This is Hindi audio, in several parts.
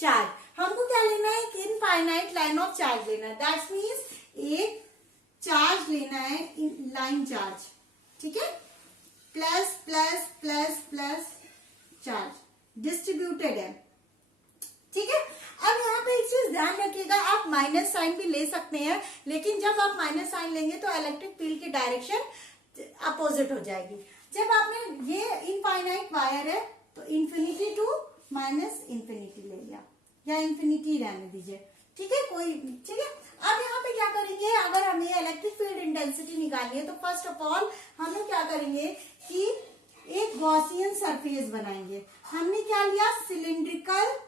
चार्ज। हमको क्या लेना है, एक इनफाइनाइट लाइन ऑफ चार्ज लेना है, दैट मीन्स एक चार्ज लेना है, लाइन चार्ज, ठीक है, plus plus plus plus charge distributed है, ठीक है। अब यहाँ पे एक चीज ध्यान रखिएगा, आप माइनस साइन भी ले सकते हैं, लेकिन जब आप माइनस साइन लेंगे तो इलेक्ट्रिक फील्ड की डायरेक्शन अपोजिट हो जाएगी। जब आपने ये इनफाइनाइट वायर है तो इन्फिनिटी टू माइनस इन्फिनिटी ले लिया, या इन्फिनिटी रहने दीजिए, ठीक है, कोई, ठीक है। अब यहाँ पे क्या करेंगे, अगर हमें इलेक्ट्रिक फील्ड इंटेंसिटी निकालनी है तो फर्स्ट ऑफ ऑल हम लोग क्या करेंगे कि एक गॉसियन सरफेस बनाएंगे। हमने क्या लिया, सिलिंड्रिकल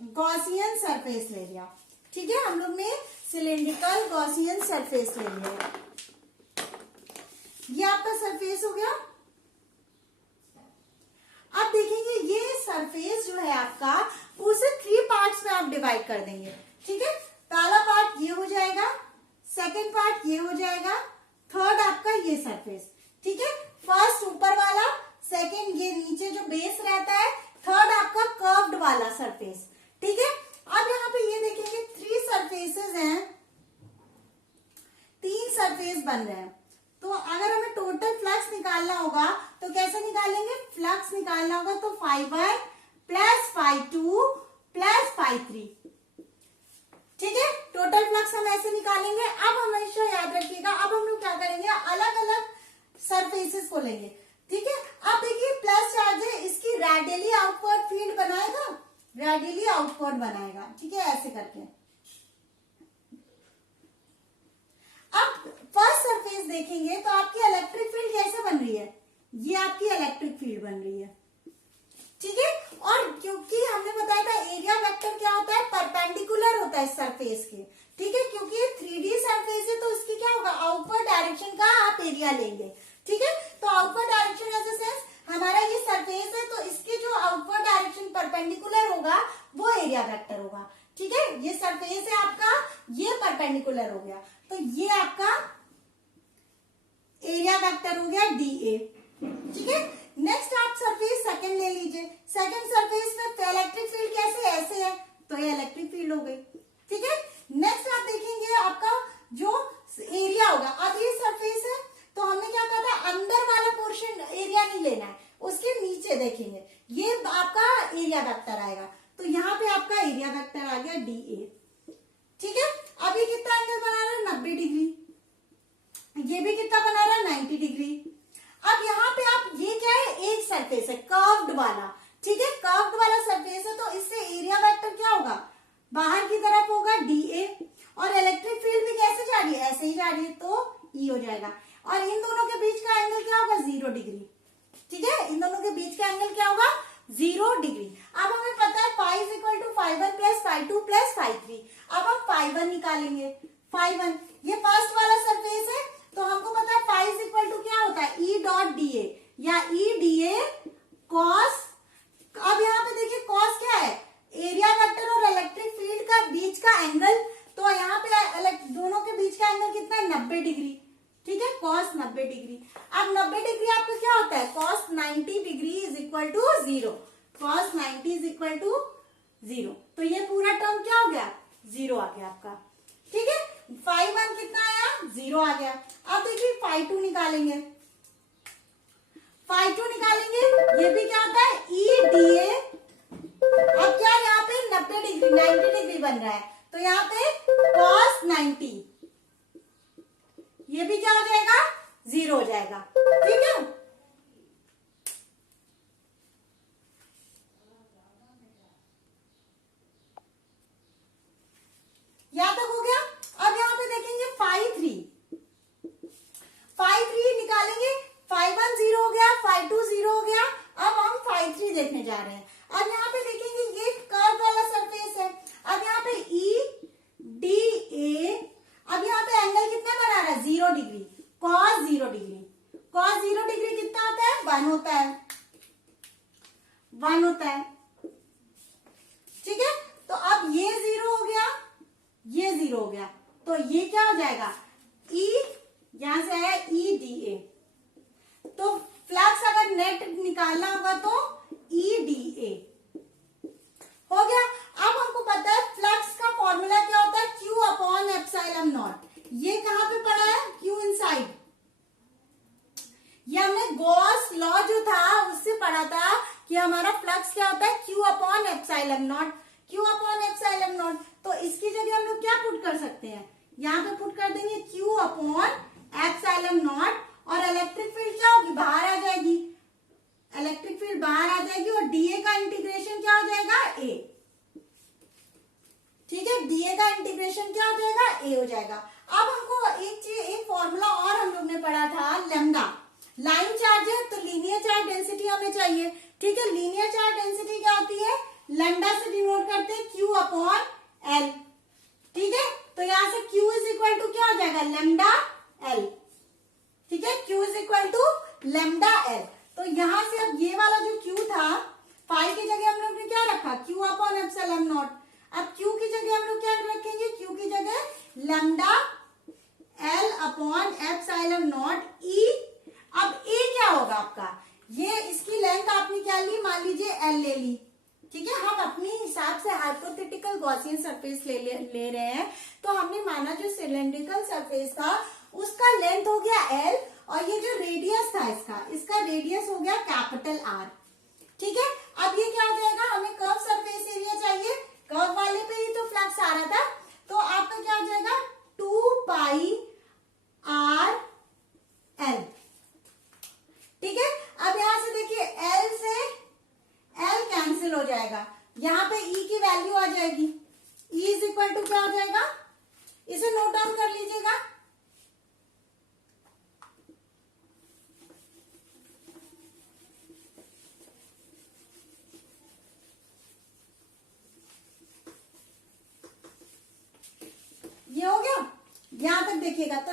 गॉसियन सरफेस ले लिया, ठीक है, हम लोग ने सिलिंड्रिकल गॉसियन सरफेस ले लिया। ये आपका सरफेस हो गया। अब देखेंगे ये सरफेस जो है आपका, उसे 3 पार्ट्स में आप डिवाइड कर देंगे, ठीक है। पहला पार्ट ये हो जाएगा, सेकंड पार्ट ये हो जाएगा, थर्ड आपका ये सरफेस, ठीक है। फर्स्ट ऊपर वाला, सेकंड ये नीचे जो बेस रहता है, थर्ड आपका कर्व्ड वाला सरफेस, ठीक है। अब यहाँ पे ये देखेंगे 3 सरफेसेस हैं, 3 सरफेस बन रहे हैं। तो अगर हमें टोटल फ्लक्स निकालना होगा तो कैसे निकालेंगे, फ्लक्स निकालना होगा तो φ1 प्लस φ2 प्लस φ3, ठीक है। टोटल फ्लक्स हम ऐसे निकालेंगे। अब हमेशा याद रखिएगा, अब हम लोग क्या करेंगे, अलग अलग सरफेसेस को लेंगे, ठीक है। अब देखिए प्लस चार्ज है, इसकी रेडियली आउटवर्ड फील्ड बनाएगा, रेडियली आउटवर्ड बनाएगा, ठीक है, ऐसे करके। अब फर्स्ट सरफेस देखेंगे तो आपकी इलेक्ट्रिक फील्ड कैसे बन रही है, ये आपकी इलेक्ट्रिक फील्ड बन रही है, ठीक है। और क्योंकि हमने बताया था एरिया वेक्टर क्या होता है, परपेंडिकुलर होता है सरफेस के, ठीक है, क्योंकि ये 3D सरफेस है तो इसकी क्या होगा, आउटवर्ड डायरेक्शन का आप एरिया लेंगे, ठीक है। तो outward direction as a sense हमारा ये सरफेस है तो इसके जो आउटवर्ड डायरेक्शन परपेंडिकुलर होगा वो एरिया वेक्टर होगा, ठीक है। ये सरफेस है आपका, ये परपेंडिकुलर हो गया, तो ये आपका एरिया वेक्टर हो गया DA, ठीक है। नेक्स्ट आप सरफेस सेकंड ले लीजिए, सेकंड सरफेस में इलेक्ट्रिक फील्ड कैसे, ऐसे है, तो ये इलेक्ट्रिक फील्ड हो गई, ठीक है। नेक्स्ट आप देखेंगे आपका जो एरिया होगा, अब ये सरफेस है तो हमने क्या कहा था, अंदर वाला पोर्शन एरिया नहीं लेना है, उसके नीचे देखेंगे ये आपका एरिया वेक्टर आएगा, तो यहाँ पे आपका एरिया वेक्टर आ गया DA, ठीक है। अब ये कितना एंगल बना रहा है, 90 डिग्री, ये भी कितना बना रहा है, 90 डिग्री। अब यहाँ पे आप, ये क्या है, एक सरफेस है कर्व्ड वाला, ठीक है, कर्व्ड वाला सरफेस है तो इससे एरिया वेक्टर क्या होगा, बाहर की तरफ होगा DA, और इलेक्ट्रिक फील्ड भी कैसे जा रही है, ऐसे ही जा रही है तो E हो जाएगा, और इन दोनों के बीच का एंगल क्या होगा, 0 डिग्री, ठीक है, इन दोनों के बीच का एंगल क्या होगा, 0 डिग्री। अब हमें पता है φ = φ1 प्लस φ2 प्लस φ3, अब हम φ1 निकालेंगे, φ1 ये फर्स्ट वाला सरफेस है तो हमको पता है φ = क्या होता है, E डॉट DA या E DA cos। अब यहाँ पे देखिए cos क्या है, एरिया वेक्टर और इलेक्ट्रिक फील्ड का बीच का एंगल, तो यहाँ पे दोनों के बीच का एंगल कितना है, 90 डिग्री, ठीक है, cos 90 डिग्री। अब 90 डिग्री आपका क्या होता है, cos 90 degree is equal to 0, cos 90 is equal to 0, तो ये पूरा टर्म क्या हो गया, 0 आ गया आपका, ठीक है। φ1 कितना आया, 0 आ गया। अब देखिए φ2 निकालेंगे, φ2 निकालेंगे, ये भी क्या होता है, EDA। अब क्या यहाँ पे 90 डिग्री बन रहा है, तो यहाँ पे cos 90, ये भी क्या हो जाएगा, 0 हो जाएगा, ठीक है। यहां तक हो गया। अब यहाँ पे देखेंगे φ3 निकालेंगे, φ1 0 हो गया, φ2 0 हो गया। अब हम φ3 देखने जा रहे हैं। अब यहाँ पे देखेंगे ये कर्व वाला सरफेस है, अब यहाँ पे EDA, अब यहाँ पे एंगल कितना बना रहा है, 0 degree, cos 0 degree, cos 0 degree कितना होता है, 1 होता है, 1 होता है, ठीक है। तो अब ये 0 हो गया, ये 0 हो गया, तो ये क्या हो जाएगा, E, यहां से आया EDA, तो फ्लक्स अगर नेट निकालना होगा तो EDA, हमने गॉस लॉ जो था उससे पढ़ा था कि हमारा फ्लक्स क्या होता है, Q upon epsilon not, Q upon epsilon not. तो इसकी जगह हम लोग क्या पुट कर सकते हैं, यहाँ पे पुट कर देंगे Q अपॉन एप्सिलॉन नॉट, और इलेक्ट्रिक फील्ड क्या होगी, बाहर आ जाएगी, इलेक्ट्रिक फील्ड बाहर आ जाएगी, और डीए का इंटीग्रेशन क्या हो जाएगा, ए। ठीक है, डीए का इंटीग्रेशन क्या हो जाएगा, ए हो जाएगा। अब हमको एक फॉर्मूला और हम लोग ने पढ़ा था, लैम्डा। लाइन चार्ज है तो लीनियर चार्ज डेंसिटी हमें चाहिए। ठीक है, लीनियर चार्ज डेंसिटी क्या होती है, लैम्डा से डिनोट करते हैं क्यू अपॉन एल। ठीक है, तो यहां से Q इज इक्वल टू क्या हो जाएगा, लैम्डा एल। ठीक है, Q is equal to lambda L. तो यहां से अब ये वाला जो Q था, फाई की जगह हम लोग ने क्या रखा, Q अपॉन एप्सिलॉन नॉट। अब Q की जगह हम लोग क्या रखेंगे, Q की जगह lambda L upon epsilon not E. अब ए क्या होगा आपका, ये इसकी लेंथ आपने क्या ली, मान लीजिए एल ले ली। ठीक है, हम अपने हिसाब से हाइपोथेटिकल गॉसियन सरफेस ले रहे हैं, तो हमने माना जो सिलेंड्रिकल सरफेस था उसका लेंथ हो गया एल, और ये जो रेडियस था इसका रेडियस हो गया कैपिटल आर। ठीक है, अब ये क्या हो जाएगा, हमें कर्व सरफेस एरिया चाहिए, कर्व वाले पे ही तो फ्लक्स आ रहा था, तो आपका क्या हो जाएगा 2 पाई आर एल। ठीक है, अब यहां से देखिए एल से एल कैंसिल हो जाएगा, यहां पे ई की वैल्यू आ जाएगी, ई इज इक्वल टू क्या हो जाएगा, इसे नोट डाउन कर लीजिएगा। ये हो गया, यहां तक देखिएगा, तो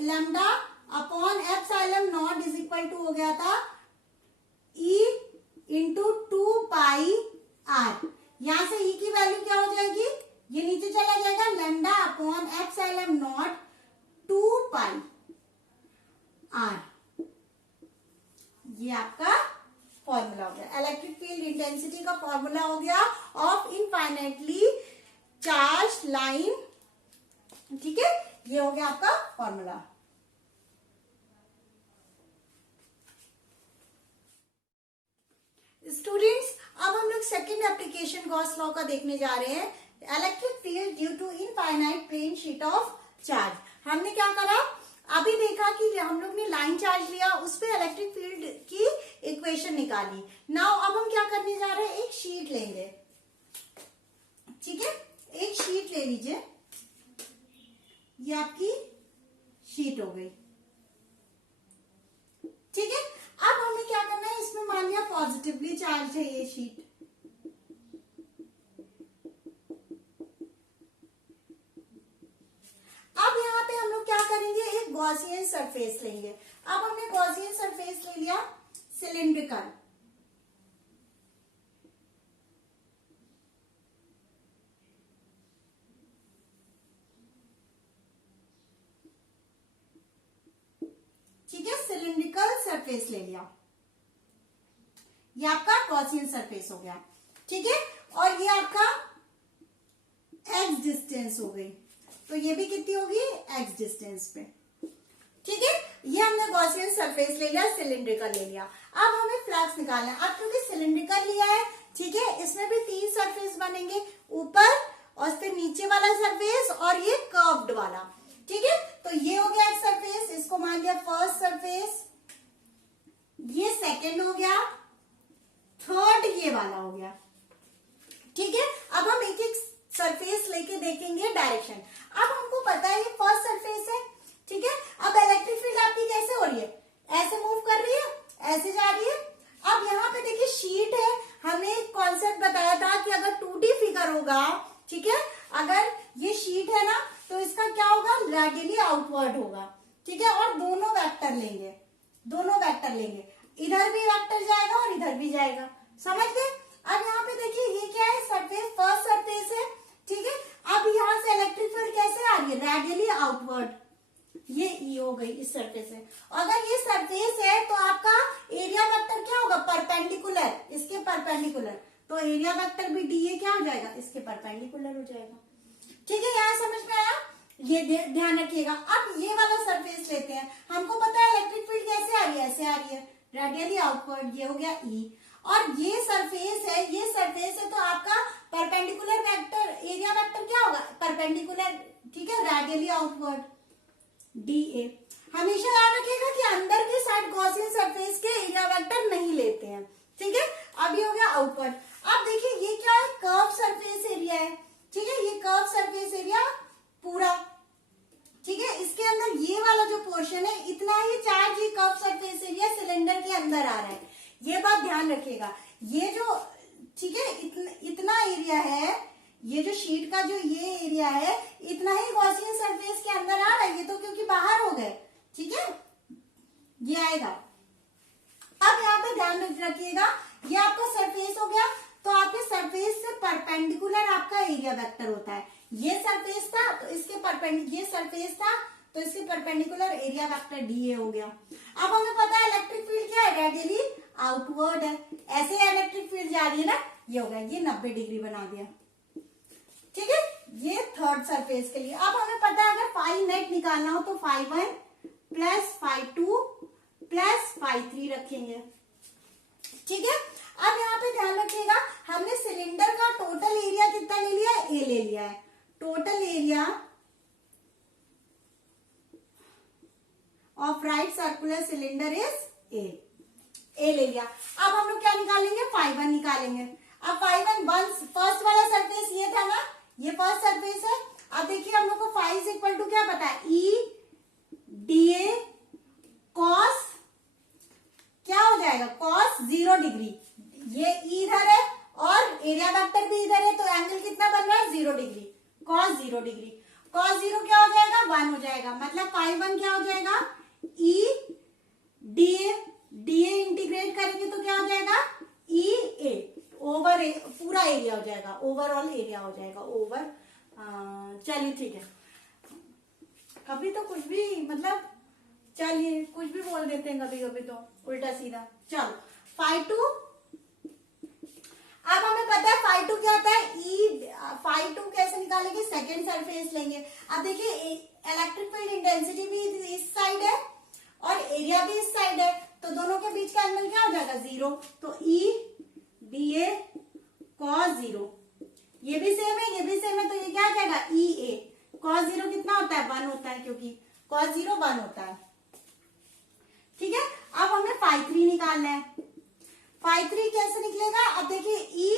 lambda upon epsilon not is equal to हो गया था ई इंटू 2 पाई आर। यहां से ई की वैल्यू क्या हो जाएगी, ये नीचे चला जाएगा, lambda upon epsilon naught 2 pi R. ये आपका फॉर्मूला हो गया, इलेक्ट्रिक फील्ड इंटेंसिटी का फॉर्मूला हो गया ऑफ इनफाइनाइटली चार्ज लाइन। ठीक है, ये हो गया आपका फॉर्मूला। स्टूडेंट्स, अब हम लोग सेकेंड एप्लीकेशन गॉस लॉ का देखने जा रहे हैं, electric field due to infinite plane sheet of charge. हमने क्या करा, अभी देखा कि हम लोग ने लाइन चार्ज लिया, उस पे इलेक्ट्रिक फील्ड की इक्वेशन निकाली। नाउ अब हम क्या करने जा रहे हैं, एक शीट लेंगे। ठीक है, एक शीट ले लीजिए, ये आपकी शीट हो गई। ठीक है, अब हमें क्या करना है, इसमें मान लिया पॉजिटिवली चार्ज है ये शीट। अब यहाँ पे हम लोग क्या करेंगे, एक गॉसियन सरफेस लेंगे। अब हमने गॉसियन सरफेस ले लिया सिलिंड्रिकल। ठीक है, सिलिंड्रिकल सरफेस ले लिया, ये आपका गॉसियन सरफेस हो गया। ठीक है, और ये आपका एक्स डिस्टेंस हो गई, तो ये भी कितनी होगी, एक्स डिस्टेंस पे। ठीक है, ये हमने गॉसियन सरफेस ले लिया, सिलिंड्रिकल ले लिया। अब हमें फ्लक्स निकालना है। अब क्योंकि सिलिंड्रिकल लिया है, ठीक है, इसमें भी 3 सरफेस बनेंगे, ऊपर और फिर नीचे वाला सरफेस और ये कर्व्ड वाला। ठीक है, तो ये हो गया एक सरफेस, इसको मान लिया फर्स्ट सरफेस, ये सेकेंड हो गया, थर्ड ये वाला हो गया। ठीक है, अब हम एक एक सरफेस लेके देखेंगे डायरेक्शन। अब हमको पता है ये फर्स्ट सरफेस है। ठीक है, अब इलेक्ट्रिक फील्ड आपकी कैसे हो रही है, ऐसे मूव कर रही है, ऐसे जा रही है। अब यहाँ पे देखिए शीट है, हमने एक कॉन्सेप्ट बताया था कि अगर 2D फिगर होगा, ठीक है, अगर ये शीट है ना, तो इसका क्या होगा, रैडियली आउटवर्ड होगा। ठीक है, और दोनों वेक्टर लेंगे, दोनों वेक्टर लेंगे, इधर भी वेक्टर जाएगा और इधर भी जाएगा। समझ गए। अब यहाँ पे देखिए ये क्या है, सरफेस, फर्स्ट सरफेस है। ठीक है, अब यहाँ से इलेक्ट्रिक फील्ड कैसे आ रही है, रैडियली आउटवर्ड, ये ई हो गई इस सरफेस से। अगर ये सरफेस है तो आपका एरिया वेक्टर क्या होगा, परपेंडिकुलर, इसके परपेंडिकुलर, तो एरिया वेक्टर भी डीए क्या हो जाएगा, इसके परपेंडिकुलर हो जाएगा। ठीक है, यहाँ समझ में आया, ये ध्यान रखिएगा। अब ये वाला सरफेस लेते हैं, हमको पता है इलेक्ट्रिक फील्ड कैसे आ रही है, ऐसे आ रही है। रेडियली आउटवर्ड, ये हो गया ई। और ये सरफेस है, ये सरफेस है, तो आपका परपेंडिकुलर वेक्टर, एरिया वेक्टर क्या होगा, परपेंडिकुलर, ठीक है, रेडियली आउटवर्ड डी ए। हमेशा याद रखिएगा कि अंदर की साइड गॉसियन सरफेस के एरिया वेक्टर नहीं लेते हैं, ठीक है। अब ये हो गया आउटवर्ड। अब देखिए ये क्या है, कर्व सरफेस एरिया है, ठीक है, ये कर्व सरफेस एरिया पूरा, ठीक है। इसके अंदर ये वाला जो पोर्शन है, इतना ही चार्ज ये कर्व सरफेस एरिया सिलेंडर के अंदर आ रहा है, ये बात ध्यान रखिएगा। ये जो, ठीक है, इतना एरिया है, ये जो शीट का जो ये एरिया है, इतना ही गॉसियन सरफेस के अंदर आ रहा है, ये तो क्योंकि बाहर हो गए, ठीक है, ये आएगा। अब यहाँ पे ध्यान रखिएगा, ये आपका सरफेस हो गया, तो आपके सरफेस से परपेंडिकुलर आपका एरिया वेक्टर होता है। ये सरफेस था तो इसके ये सरफेस था तो इसके perpendicular area vector D A हो गया। अब हमें पता है इलेक्ट्रिक फील्ड क्या है, रेडियली आउटवर्ड है, ऐसे इलेक्ट्रिक फील्ड जा रही है ना, ये हो गया, ये 90 डिग्री बना दिया, ठीक है। ये थर्ड सरफेस के लिए। अब हमें पता है अगर फाई नेट निकालना हो तो phi 1 plus phi 2 plus phi 3 रखेंगे, ठीक है। अब यहाँ पे ध्यान रखिएगा, हमने सिलेंडर का टोटल एरिया कितना ले लिया है, ए ले लिया है, total area of right circular cylinder is a ले लिया। अब हम लोग क्या निकालेंगे, फाई 1 निकालेंगे। अब फाई 1 फर्स्ट वाला सरफेस ये था ना, ये फर्स्ट सरफेस है। अब देखिए हम लोग को फाई इज इक्वल टू क्या पता है, ई डी ए कॉस, क्या हो जाएगा, कॉस 0 डिग्री। ये इधर है और एरिया वेक्टर भी इधर है, तो एंगल कितना बन रहा है, 0 डिग्री, कॉस 0 डिग्री। कॉस 0 क्या हो जाएगा, 1 हो जाएगा, मतलब फाई 1 क्या हो जाएगा, ई डी ए इंटीग्रेट करेंगे तो क्या हो जाएगा, ई ए ओवर ए, पूरा एरिया हो जाएगा, ओवरऑल एरिया हो जाएगा, ओवर। चलिए ठीक है, कभी तो कुछ भी, मतलब चलिए कुछ भी बोल देते हैं कभी कभी तो उल्टा सीधा। चलो फाई 2, अब हमें पता है फाई 2 क्या होता है, ई फाई 2 कैसे निकालेंगे, सेकेंड सरफेस लेंगे। अब देखिए इलेक्ट्रिक फील्ड इंटेंसिटी भी इस साइड है और एरिया भी इस साइड है, तो दोनों के बीच का एंगल क्या हो जाएगा, 0, तो ई डी ए कॉस 0, ये भी सेम है, ये भी सेम है, तो ये क्या आ जाएगा, ई ए कॉस 0 कितना होता है, 1 होता है, क्योंकि कॉस 0 1 होता है, ठीक है। अब हमें फाई 3 निकालना है। फाई 3 कैसे निकलेगा, अब देखिए ई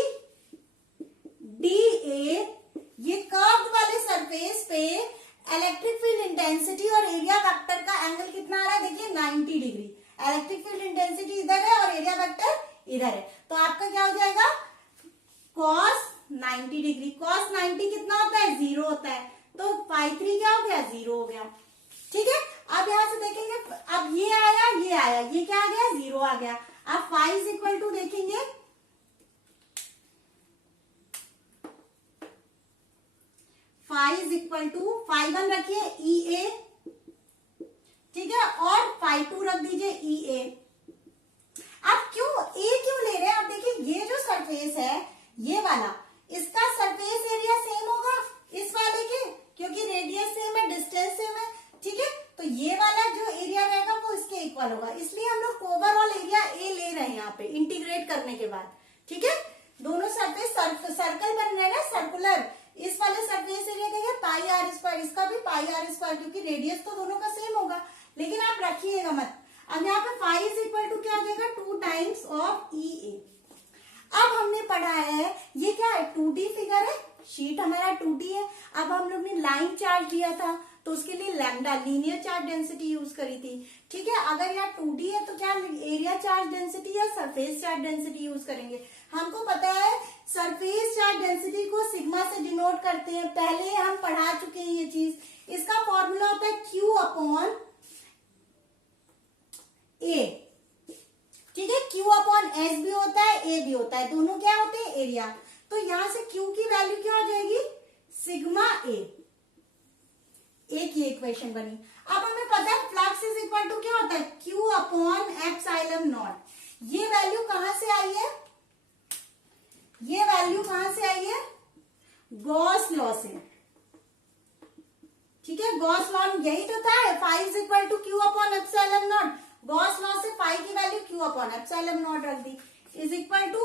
डी ए, ये कर्व्ड वाले सरफेस पे इलेक्ट्रिक फील्ड इंटेंसिटी और एरिया वेक्टर का एंगल कितना आ रहा है, देखिए 90 डिग्री। इलेक्ट्रिक फील्ड इंटेंसिटी इधर है और एरिया वेक्टर इधर है, तो आपका क्या हो जाएगा, कॉस 90 डिग्री। कॉस 90 कितना होता है, 0 होता है, तो फाई 3 क्या हो गया, 0 हो गया, ठीक है। अब यहां से देखेंगे, अब ये आया, ये क्या आ गया, 0 आ गया। अब फाई इज इक्वल टू देखेंगे, phi is equal to phi 1 रखिए ई ए, ठीक है, और फाई 2 रख दीजिए ई ए। अब क्यों ले रहे हैं, अब देखिए ये जो सरफेस है ये वाला, इसका सरफेस एरिया सेम होगा इस वाले के, क्योंकि रेडियस सेम है, डिस्टेंस सेम है, ठीक है, तो ये वाला जो एरिया रहेगा वो इसके इक्वल होगा, इसलिए हम लोग ओवरऑल एरिया ए ले रहे हैं यहाँ पे इंटीग्रेट करने के बाद, ठीक है। दोनों सरफेस सर्कल बन रहे हैं ना, सर्कुलर, इस वाले सरफेस एरिया का ये पाई आर स्क्वायर, इसका भी पाई आर स्क्वायर, क्योंकि रेडियस तो दोनों का सेम होगा, लेकिन आप रखिएगा मत। अब यहाँ पे फाई इज इक्वल टू क्या आ जाएगा, 2 टाइम्स ऑफ ई ए। अब हमने पढ़ा है, ये क्या है, 2D फिगर है, शीट हमारा 2D है। अब हम लोग ने लाइन चार्ज लिया था तो उसके लिए lambda linear charge density use करी थी, ठीक है। अगर यहाँ 2D है तो क्या एरिया चार्ज डेंसिटी या सरफेस चार्ज डेंसिटी यूज करेंगे। हमको पता है सरफेस चार्ज डेंसिटी को सिग्मा से डिनोट करते हैं, पहले हम पढ़ा चुके हैं ये चीज। इसका फॉर्मूला होता है Q अपॉन A, ठीक है। Q अपॉन S भी होता है, A भी होता है, दोनों क्या होते हैं, एरिया। तो यहां से Q की वैल्यू क्या हो जाएगी, सिग्मा A, एक ही इक्वेशन बनी। अब हमें पता है फ्लक्स इज इक्वल टू क्या होता है, Q अपॉन एप्सिलॉन नॉट। ये वैल्यू कहां से आई है, ये वैल्यू कहां से आई है, गॉस लॉ से, ठीक है। गॉस लॉ यही तो था, phi is equal to Q upon epsilon naught, Gauss law से फाई की value Q upon upon epsilon naught रख दी इज इक्वल टू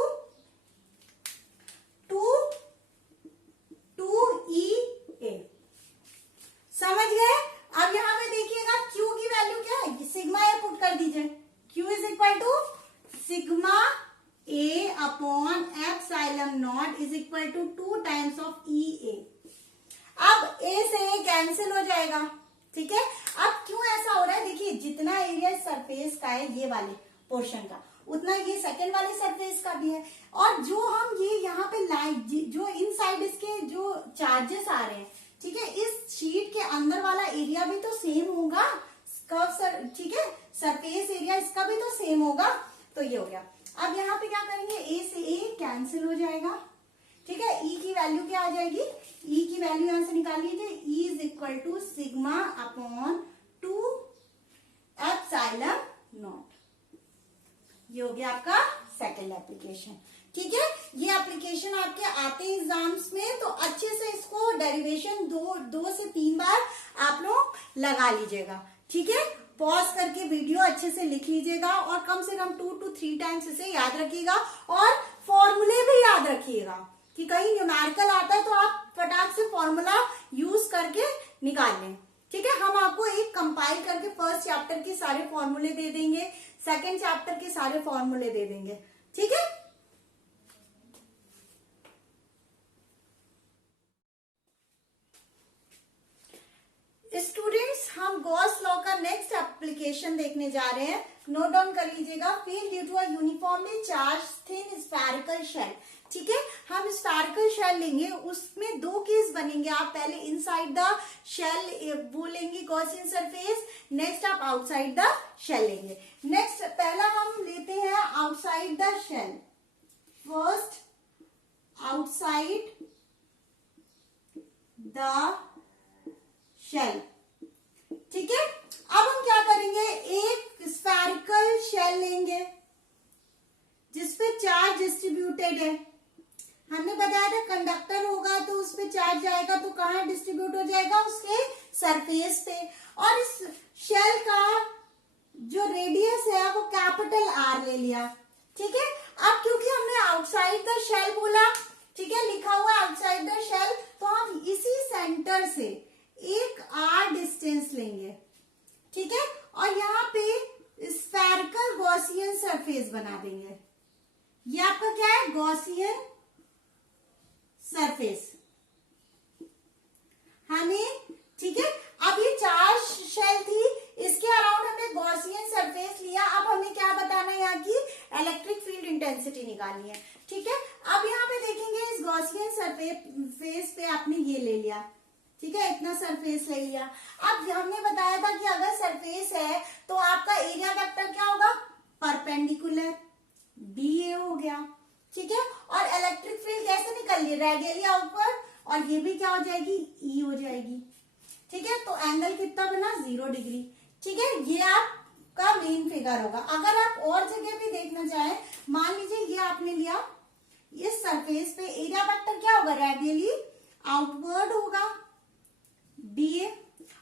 2E समझ गए। अब यहाँ पे देखिएगा Q की वैल्यू क्या है, सिग्मा ए पुट कर दीजिए, Q is equal to sigma A upon epsilon not is equal to 2 times of E A. अब ए से ए कैंसिल हो जाएगा, ठीक है। अब क्यों ऐसा हो रहा है, देखिए जितना एरिया सरफेस का है ये वाले पोर्शन का, उतना ये सेकंड वाले सरफेस का भी है। और जो हम ये यहाँ पे लाइन जो इनसाइड इसके जो चार्जेस आ रहे हैं, ठीक है, इस शीट के अंदर वाला एरिया भी तो सेम होगा, ठीक है, सरफेस एरिया इसका भी तो सेम होगा। तो ये हो गया। अब यहाँ पे क्या करेंगे, ए से ए कैंसिल हो जाएगा, ठीक है। ई की वैल्यू क्या आ जाएगी, ई की वैल्यू यहां से निकाल लीजिए, E is equal to sigma upon 2 epsilon not. ये हो गया आपका सेकंड एप्लीकेशन, ठीक है। ये एप्लीकेशन आपके आते हैं एग्जाम्स में, तो अच्छे से इसको डेरिवेशन 2 से 3 बार आप लोग लगा लीजिएगा, ठीक है। पॉज करके वीडियो अच्छे से लिख लीजिएगा और कम से कम 2 to 3 टाइम्स इसे याद रखिएगा और फॉर्मूले भी याद रखिएगा कि कहीं न्यूमेरिकल आता है तो आप फटाक से फॉर्मूला यूज करके निकाल लें, ठीक है। हम आपको एक कंपाइल करके फर्स्ट चैप्टर के सारे फॉर्मूले दे देंगे, सेकंड चैप्टर के सारे फॉर्मूले दे देंगे, ठीक है। स्टूडेंट्स, हम गॉस लॉ का नेक्स्ट एप्लीकेशन देखने जा रहे हैं। नोट डाउन कर लीजिएगा। Field due to a uniformly charge thin spherical shell, ठीक है। हम स्फेरिकल शेल लेंगे, उसमें 2 केस बनेंगे। आप पहले इनसाइड द शेल वो लेंगे गॉसियन सरफेस, नेक्स्ट आप आउटसाइड द शेल लेंगे। नेक्स्ट पहला हम लेते हैं outside the shell. First outside the shell, ठीक है। अब हम क्या करेंगे, एक स्फेरिकल शेल लेंगे जिसपे चार्ज डिस्ट्रीब्यूटेड है। हमने बताया था कंडक्टर होगा तो उस पे चार्ज जाएगा तो कहाँ डिस्ट्रीब्यूट हो जाएगा, उसके सरफेस पे। और इस शेल का जो रेडियस है वो कैपिटल आर ले लिया, ठीक है। अब क्योंकि हमने आउटसाइड द शेल बोला, ठीक है, लिखा हुआ आउटसाइड द शेल, तो हम इसी सेंटर से एक आर डिस्टेंस लेंगे, ठीक है। और यहाँ पे स्फेरिकल गॉसियन सरफेस बना देंगे। ये आपका क्या है, गॉसियन सरफेस हमें, ठीक है। अब ये चार्ज शेल थी, इसके अराउंड हमने गॉसियन सरफेस लिया। अब हमें क्या बताना है, यहाँ की इलेक्ट्रिक फील्ड इंटेंसिटी निकालनी है, ठीक है। अब यहाँ पे देखेंगे इस गॉसियन सरफेस पे आपने ये ले लिया, ठीक है, इतना सरफेस ले लिया। अब हमने बताया था कि अगर सरफेस है तो आपका एरिया वेक्टर क्या होगा, परपेंडिकुलर, BA हो गया, ठीक है। और इलेक्ट्रिक फील्ड कैसे निकल रही है, रेडियली आउटवर्ड, और ये भी क्या हो जाएगी, E हो जाएगी, ठीक है। तो एंगल कितना बना, 0 डिग्री, ठीक है। ये आपका मेन फिगर होगा। अगर आप और जगह पे देखना चाहें, मान लीजिए ये आपने लिया, इस सरफेस पे एरिया वेक्टर क्या होगा, रेडियली आउटवर्ड होगा, BA,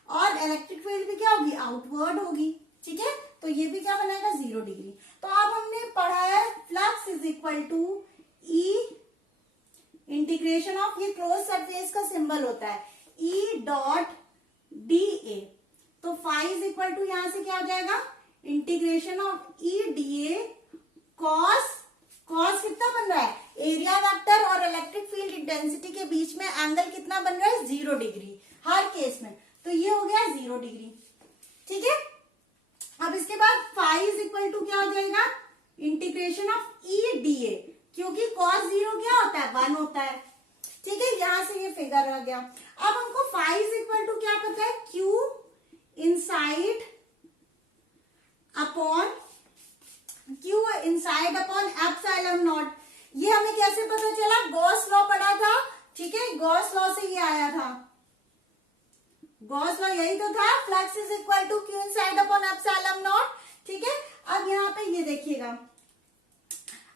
और इलेक्ट्रिक फील्ड भी क्या होगी, आउटवर्ड होगी, ठीक है। तो ये भी क्या बनाएगा, 0 डिग्री। तो अब हमने पढ़ा है flux is equal to E integration of, ये क्लोज सरफेस का सिंबल होता है, E डॉट DA। तो फाई इज इक्वल टू यहां से क्या हो जाएगा, integration of E DA cos कितना बन रहा है, एरिया वेक्टर और इलेक्ट्रिक फील्ड इंटेंसिटी के बीच में एंगल कितना बन रहा है, 0 डिग्री हर केस में। तो ये हो गया 0 डिग्री, ठीक है। अब इसके बाद फाई इज इक्वल टू क्या हो जाएगा, इंटीग्रेशन ऑफ E DA, क्योंकि cos 0 क्या होता है, 1 होता है, ठीक है। यहां से ये फिगर आ गया। अब हमको फाई इज इक्वल टू क्या पता है, Q inside upon epsilon not. ये हमें कैसे पता चला, गॉस लॉ पढ़ा था, ठीक है। गॉस लॉ से ये आया था, गॉस लॉ यही तो था, flux is equal to Q inside upon epsilon naught, ठीक है। अब यहाँ पे ये देखिएगा,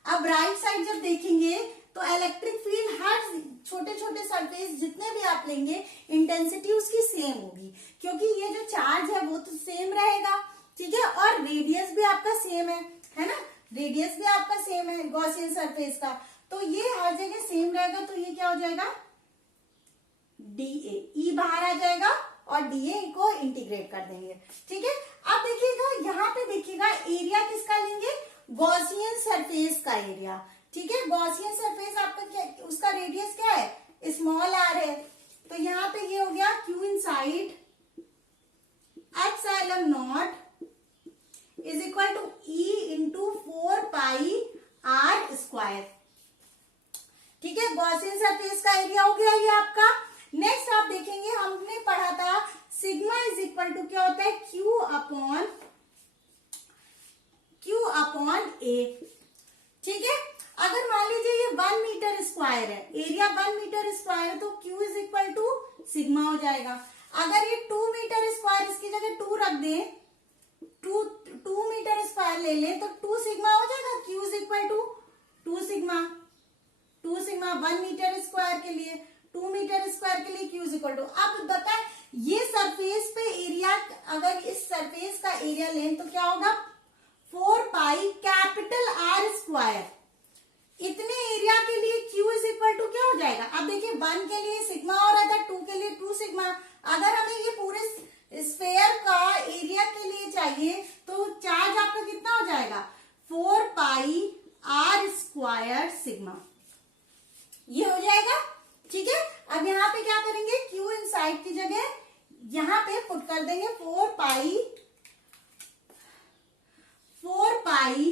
अब राइट साइड जब देखेंगे तो इलेक्ट्रिक फील्ड हर छोटे छोटे सरफेस जितने भी आप लेंगे इंटेंसिटी उसकी सेम होगी, क्योंकि ये जो चार्ज है वो तो सेम रहेगा, ठीक है। और रेडियस भी आपका सेम है ना, रेडियस भी आपका सेम है गॉसियन सरफेस का, तो ये हर जगह सेम रहेगा, तो ये क्या हो जाएगा डीए, ई बाहर आ जाएगा और डीए को इंटीग्रेट कर देंगे। ठीक है, अब देखिएगा यहाँ पे देखिएगा एरिया किसका लेंगे, गॉसियन सरफेस का एरिया। ठीक है, गॉसियन सरफेस आपका क्या, उसका रेडियस क्या है, स्मॉल आर है, तो यहाँ पे ये हो गया Q inside epsilon not is equal to E into 4 pi are square. ठीक है, गॉसियन सरफेस का एरिया हो गया ये आपका। नेक्स्ट आप देखेंगे हमने पढ़ा था सिग्मा इज इक्वल टू क्या होता है, क्यू अपॉन ए। ठीक है, अगर मान लीजिए ये 1 मीटर स्क्वायर है, एरिया 1 मीटर स्क्वायर है, तो Q is equal to sigma हो जाएगा। अगर ये 2 मीटर स्क्वायर, इसकी जगह 2 रख दें, 2 मीटर स्क्वायर ले लें, तो 2 सिग्मा हो जाएगा, Q is equal to 2 sigma 1 metre square के लिए, 2 मीटर स्क्वायर के लिए क्यू इज इक्वल टू। अब बताए ये सरफेस पे एरिया, अगर इस सरफेस का एरिया लें तो क्या होगा 4 पाई कैपिटल आर स्क्वायर। इतने एरिया के लिए क्यू इज इक्वल टू क्या हो जाएगा, अब देखिए 1 के लिए सिग्मा हो रहा था, 2 के लिए 2 सिग्मा। अगर हमें ये पूरे स्फेयर का एरिया के लिए चाहिए तो चार्ज आपका कितना हो जाएगा 4 पाई आर स्क्वायर सिग्मा, ये हो जाएगा। ठीक है, अब यहाँ पे क्या करेंगे, क्यू इनसाइड की जगह यहाँ पे पुट कर देंगे 4 pi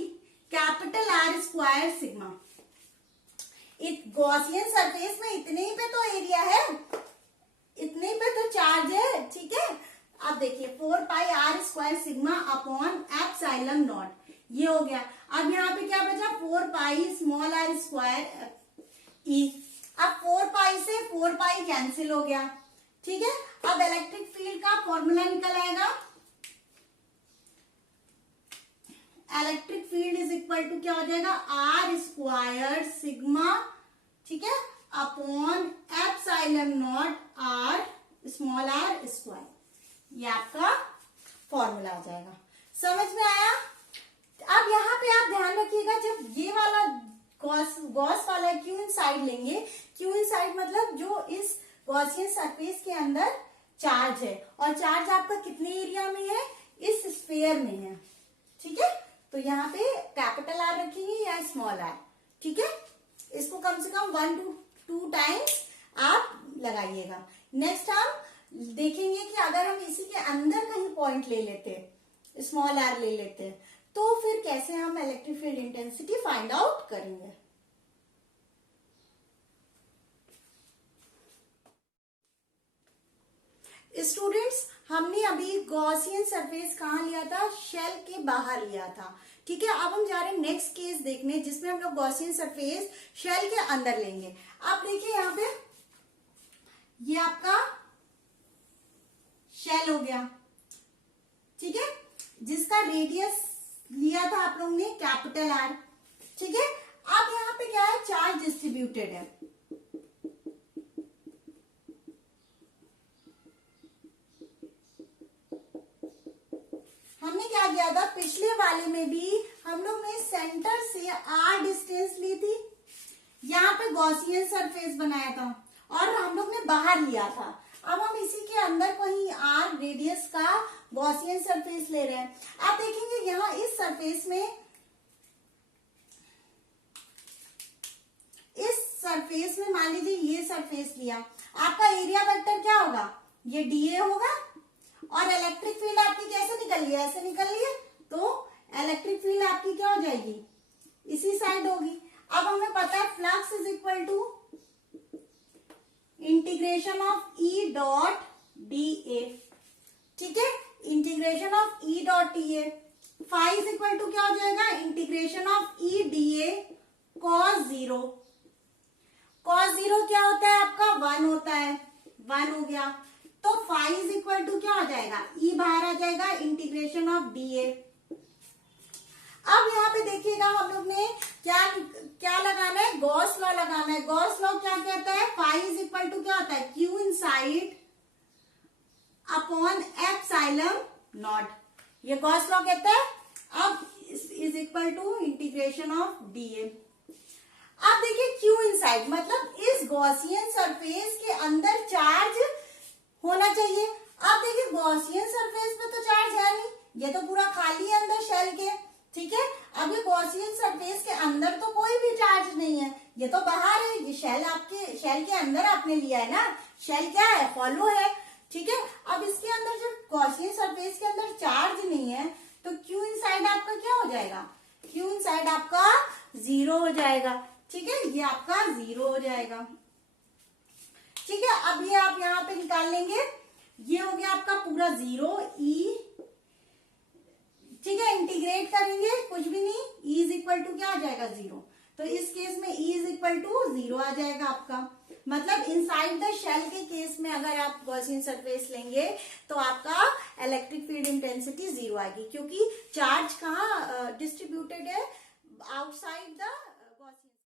capital R square sigma. Gaussian surface में इतने ही पे तो एरिया है, इतने ही पे तो चार्ज है। ठीक है, अब देखिए 4 pi are square sigma upon epsilon not, ये हो गया। अब यहाँ पे क्या बचा 4 pi small are square E. अब 4 पाई से 4 पाई कैंसिल हो गया। ठीक है, अब इलेक्ट्रिक फील्ड का फॉर्मूला निकल आएगा, electric field is equal to क्या हो जाएगा आर स्क्वायर सिग्मा, ठीक है, upon epsilon naught R small are square, ये आपका फॉर्मूला आ जाएगा। समझ में आया? अब यहाँ पे आप ध्यान रखिएगा, जब ये वाला गॉस वाला क्यू इनसाइड लेंगे, क्यू इनसाइड मतलब जो इस गॉसियन सरफेस के अंदर चार्ज है, और चार्ज आपका कितने एरिया में है, इस स्फीयर में है। ठीक है, तो यहाँ पे कैपिटल आर रखेंगे या स्मॉल आर। ठीक है, इसको कम से कम 1 to 2 टाइम्स आप लगाइएगा। नेक्स्ट हम देखेंगे कि अगर हम इसी के अंदर कहीं पॉइंट ले लेते, स्मॉल आर ले लेते, तो फिर कैसे हम electric field intensity find out करेंगे। स्टूडेंट्स, हमने अभी गॉसियन सरफेस कहाँ लिया था, शेल के बाहर लिया था। ठीक है, अब हम जा रहे हैं नेक्स्ट केस देखने, जिसमें हम लोग गॉसियन सरफेस शेल के अंदर लेंगे। आप देखिए यहाँ पे ये आपका शेल हो गया। ठीक है, जिसका रेडियस लिया था आप लोगों ने कैपिटल आर। ठीक है, अब यहाँ पे क्या है, चार्ज डिस्ट्रीब्यूटेड है। हमने क्या किया था, पिछले वाले में भी हम लोग ने सेंटर से आर डिस्टेंस ली थी, यहाँ पे गॉसियन सरफेस बनाया था और हम लोग ने बाहर लिया था। अब हम इसी के अंदर कहीं आर रेडियस का गॉसियन सरफेस ले रहे हैं। आप देखेंगे यहाँ इस सरफेस में, मान लीजिए ये सरफेस लिया, आपका एरिया वेक्टर क्या होगा, ये डीए होगा, और इलेक्ट्रिक फील्ड आपकी कैसे निकल रही है, ऐसे निकल रही है, तो इलेक्ट्रिक फील्ड आपकी क्या हो जाएगी, इसी साइड होगी। अब हमें पता है flux is equal to integration of E dot D A. ठीक है, integration of E dot D A, phi is equal to क्या हो जाएगा, integration of E D A cos zero. Cos zero क्या होता है आपका, 1 होता है, 1 हो गया, तो फाई इज इक्वल टू क्या हो जाएगा, ई बाहर आ जाएगा, इंटीग्रेशन ऑफ डी ए। अब यहाँ पे देखिएगा हम लोग ने क्या लगाना है, गॉस लॉ लगाना है। गॉस लॉ क्या कहता है, फाई इज इक्वल टू क्या होता है, Q inside upon epsilon not, ये गॉस लॉ कहता है। अब is equal to integration of DA. अब देखिए क्यू इनसाइड, मतलब इस गॉसियन सरफेस के अंदर चार्ज होना चाहिए। अब देखिए गॉसियन सरफेस पे तो चार्ज है नहीं, ये तो पूरा खाली है अंदर शेल के, ठीक है। अब ये गॉसियन सरफेस के अंदर तो कोई भी चार्ज नहीं है, ये तो बाहर है, ये शेल आपके शेल के अंदर आपने लिया है ना, शेल क्या है, हॉलो है, ठीक है। अब इसके अंदर जब गॉसियन सरफेस के अंदर चार्ज नहीं है तो क्यू इनसाइड आपका क्या हो जाएगा, क्यू इनसाइड आपका 0 हो जाएगा, ठीक है, ये आपका 0 हो जाएगा, ठीक है। अब ये आप यहाँ पे निकाल लेंगे, ये हो गया आपका पूरा 0 ई, ठीक है। इंटीग्रेट करेंगे कुछ भी नहीं, E इज इक्वल टू क्या आ जाएगा 0, तो इस केस में E इज इक्वल टू 0 आ जाएगा आपका। मतलब इनसाइड द शेल के केस में अगर आप गॉसियन सरफेस लेंगे तो आपका इलेक्ट्रिक फील्ड इंटेंसिटी 0 आएगी, क्योंकि चार्ज कहाँ डिस्ट्रीब्यूटेड है, आउटसाइड द